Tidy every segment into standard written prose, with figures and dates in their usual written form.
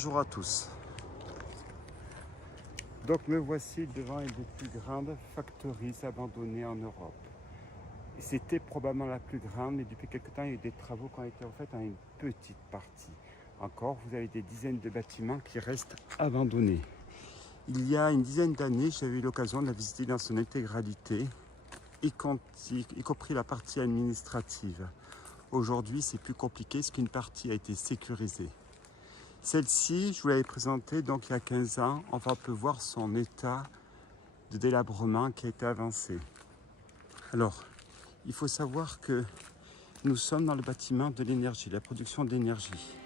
Bonjour à tous. Donc me voici devant une des plus grandes factories abandonnées en Europe. C'était probablement la plus grande, mais depuis quelques temps, il y a eu des travaux qui ont été faits en une petite partie. Encore, vous avez des dizaines de bâtiments qui restent abandonnés. Il y a une dizaine d'années, j'avais eu l'occasion de la visiter dans son intégralité, y compris la partie administrative. Aujourd'hui, c'est plus compliqué parce qu'une partie a été sécurisée. Celle-ci, je vous l'avais présentée donc il y a 15 ans. On va peu voir son état de délabrement qui a été avancé. Alors, il faut savoir que nous sommes dans le bâtiment de l'énergie, la production d'énergie.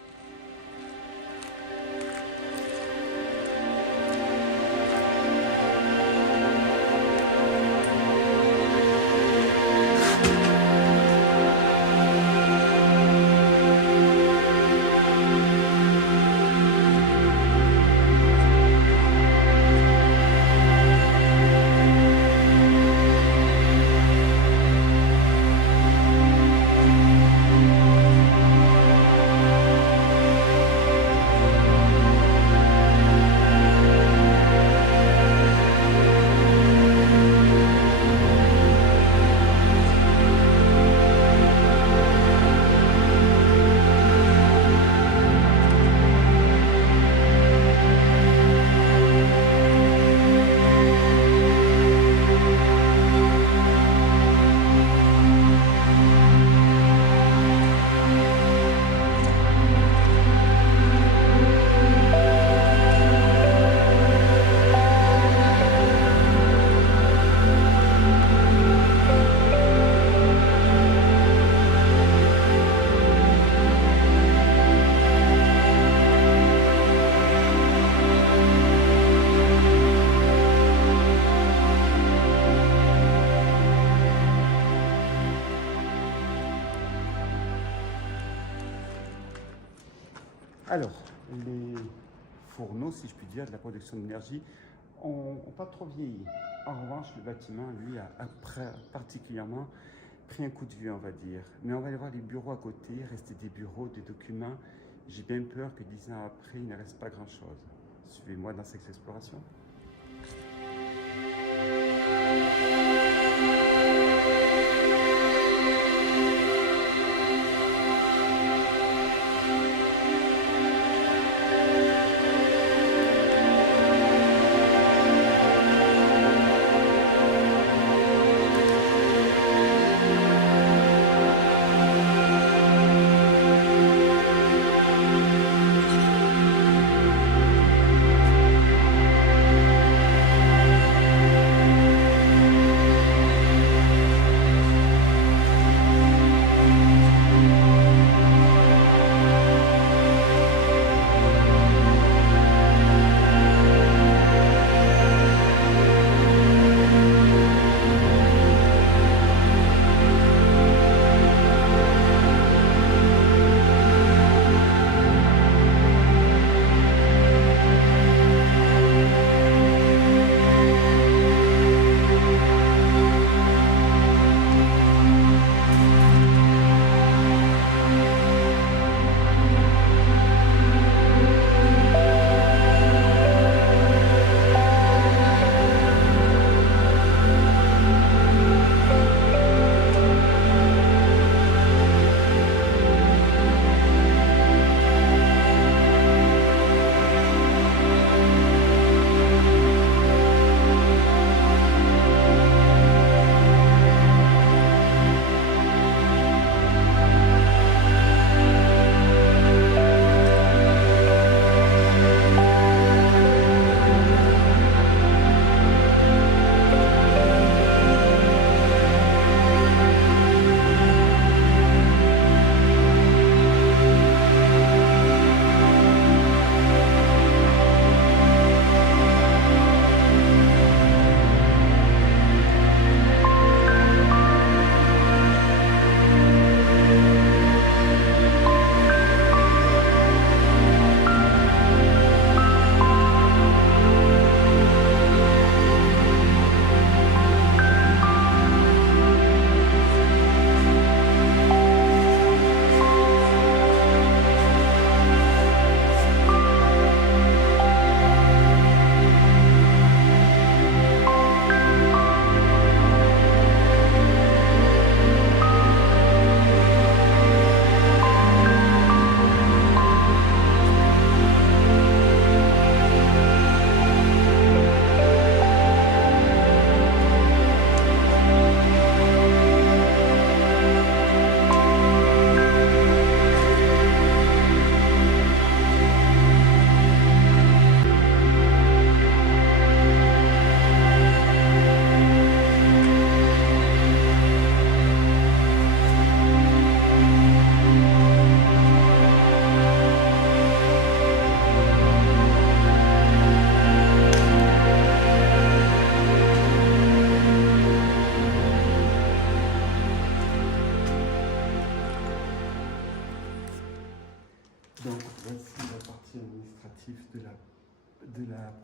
Alors, les fourneaux, si je puis dire, de la production d'énergie, n'ont pas trop vieilli. En revanche, le bâtiment, lui, a particulièrement pris un coup de vieux, on va dire. Mais on va aller voir les bureaux à côté, rester des bureaux, des documents. J'ai bien peur que 10 ans après, il ne reste pas grand-chose. Suivez-moi dans cette exploration.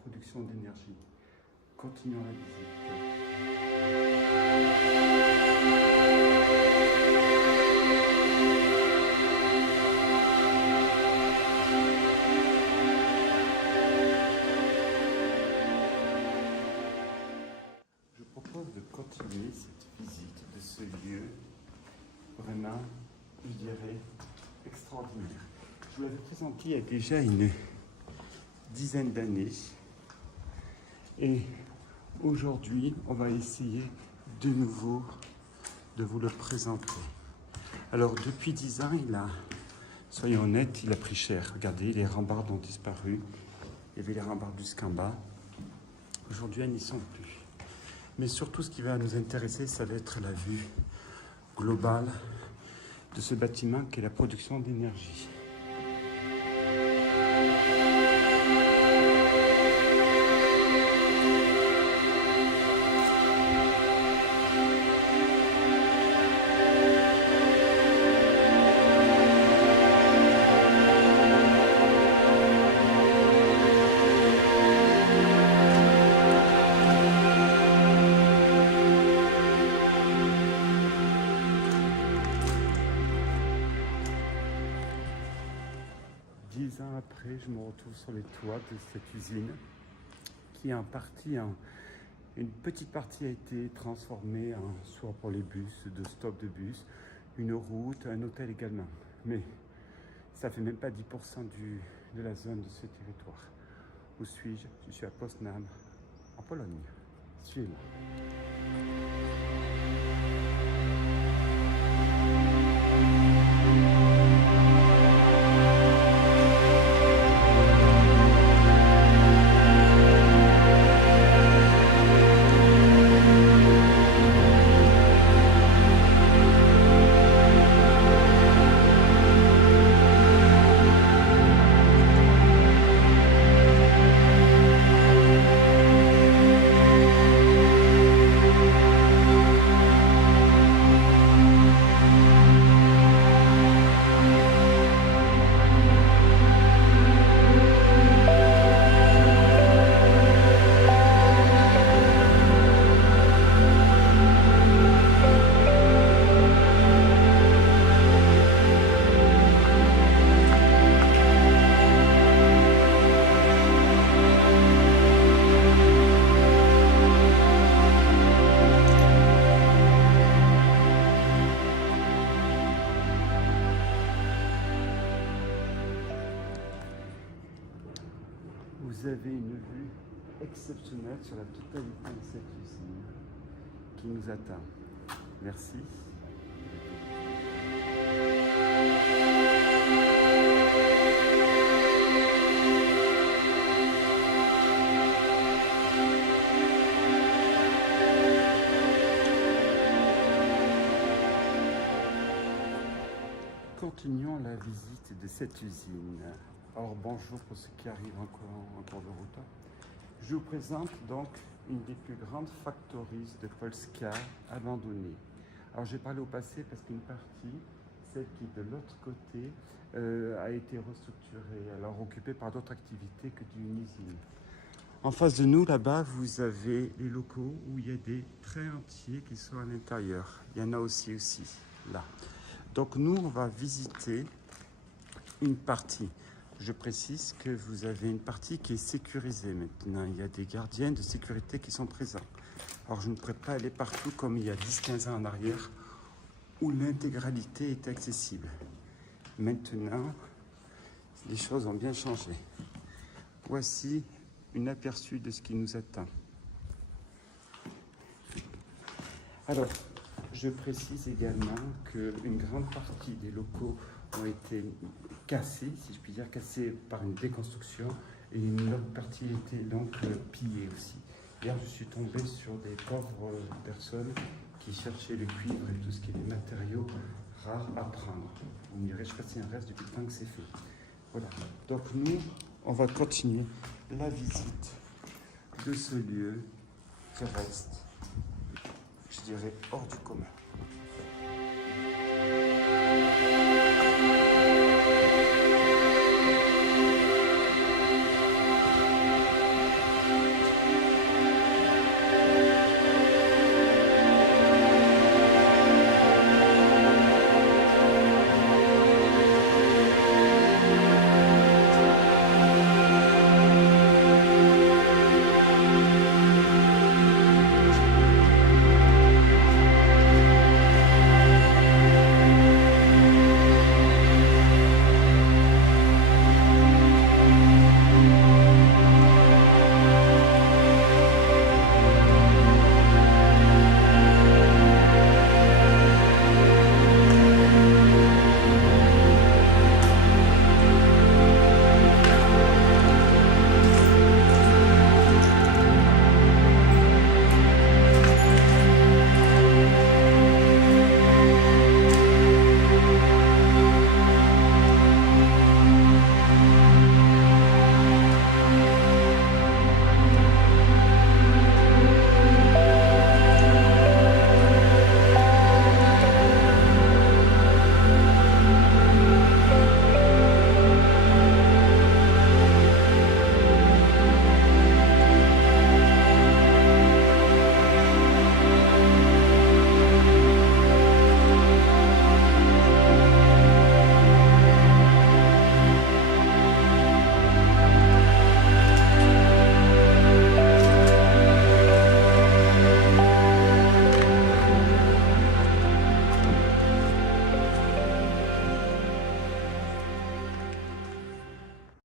production d'énergie. Continuons la visite. Je propose de continuer cette visite de ce lieu vraiment, je dirais, extraordinaire. Je vous l'avais présenté il y a déjà une dizaine d'années et aujourd'hui on va essayer de nouveau de vous le présenter. Alors depuis 10 ans, soyons honnêtes, il a pris cher. Regardez, les rambardes ont disparu. Il y avait les rambardes du Scamba. Aujourd'hui, elles n'y sont plus. Mais surtout, ce qui va nous intéresser, ça va être la vue globale de ce bâtiment qui est la production d'énergie. Après, je me retrouve sur les toits de cette usine qui en partie, une petite partie a été transformée en soit pour les bus, de stop de bus, une route, un hôtel également. Mais ça fait même pas 10% de la zone de ce territoire. Où suis-je? Je suis à Poznań, en Pologne. Suivez-moi. Vous avez une vue exceptionnelle sur la totalité de cette usine qui nous attend. Merci. Continuons la visite de cette usine. Alors bonjour pour ceux qui arrivent en cours de route. Je vous présente donc une des plus grandes factories de Polska abandonnées. Alors j'ai parlé au passé parce qu'une partie, celle qui est de l'autre côté, a été restructurée, alors occupée par d'autres activités que d'une usine. En face de nous, là-bas, vous avez les locaux où il y a des trains entiers qui sont à l'intérieur. Il y en a aussi là. Donc nous, on va visiter une partie. Je précise que vous avez une partie qui est sécurisée maintenant. Il y a des gardiens de sécurité qui sont présents. Alors je ne pourrais pas aller partout comme il y a 10-15 ans en arrière où l'intégralité est accessible. Maintenant, les choses ont bien changé. Voici un aperçu de ce qui nous attend. Alors, je précise également qu'une grande partie des locaux ont été cassés, si je puis dire, cassés par une déconstruction, et une autre partie était donc pillée aussi. Hier, je suis tombé sur des pauvres personnes qui cherchaient le cuivre et tout ce qui est des matériaux rares à prendre. Vous me direz, je sais pas s'il en reste depuis le temps que c'est fait. Voilà. Donc nous, on va continuer la visite de ce lieu qui reste, je dirais, hors du commun.